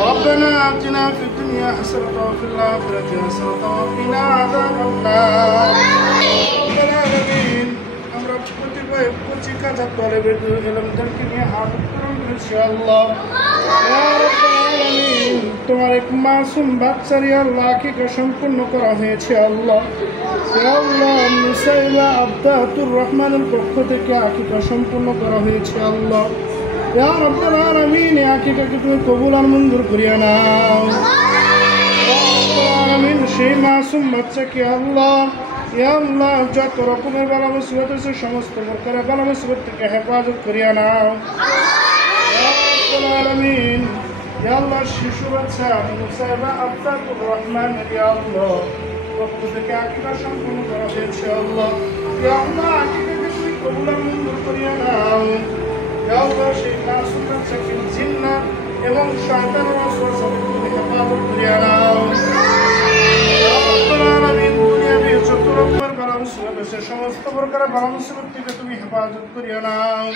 ربنا آتنا في الدنيا حسنة وفي الآخرة حسنة وقنا عذاب النار ربنا آمين আমরা প্রতি কাজা তলেবের ইলমদেরকে নিয়ে হাত করুন ইনশাআল্লাহ ইয়া রাব্বুল আলামিন তোমার এক মাসুম বাচ্চার আল্লাহ কি সম্পূর্ণ করা হয়েছে আল্লাহ ইয়া আল্লাহ মুসাইবা আব্দাতুর রহমানের পক্ষ থেকে আকিকা সম্পূর্ণ করা হয়েছে আল্লাহ ইয়া রাব্বুল আলামিন আকিকাকে তুমি কবুল আর মঞ্জুর করিয়া নাও রাব্বুল আলামিন সেই মাসুম বাচ্চাকে আল্লাহ ইয়া আল্লাহ যত রকমের বালা মুসিবত আছে সমস্ত প্রকারের বালা মুসিবত থেকে হেফাজত করিয়া নাও ইয়া রাব্বুল আলামিন ইয়া আল্লাহ শিশু বাচ্চা মুসাইবা আব্দাতুর রহমান ইয়া আল্লাহ পক্ষ থেকে আকিকা সম্পূর্ণ করা হয়েছে আল্লাহ ইয়া আল্লাহ আকিকাকে তুমি কবুল আর মঞ্জুর করিয়া নাও ইয়া আল্লাহ সেই মাসুম বাচ্চাকে জিন্নাত এবং শয়তানের ওয়াসওয়াসা থেকে তুমি হেফাজত করিয়া নাও ইয়া রাব্বুল আলামিন দুনিয়াবি যত রকমের বালা মুসিবত আছে সমস্ত প্রকারের বালা মুসিবত থেকে তুমি হেফাজত করিয়া নাও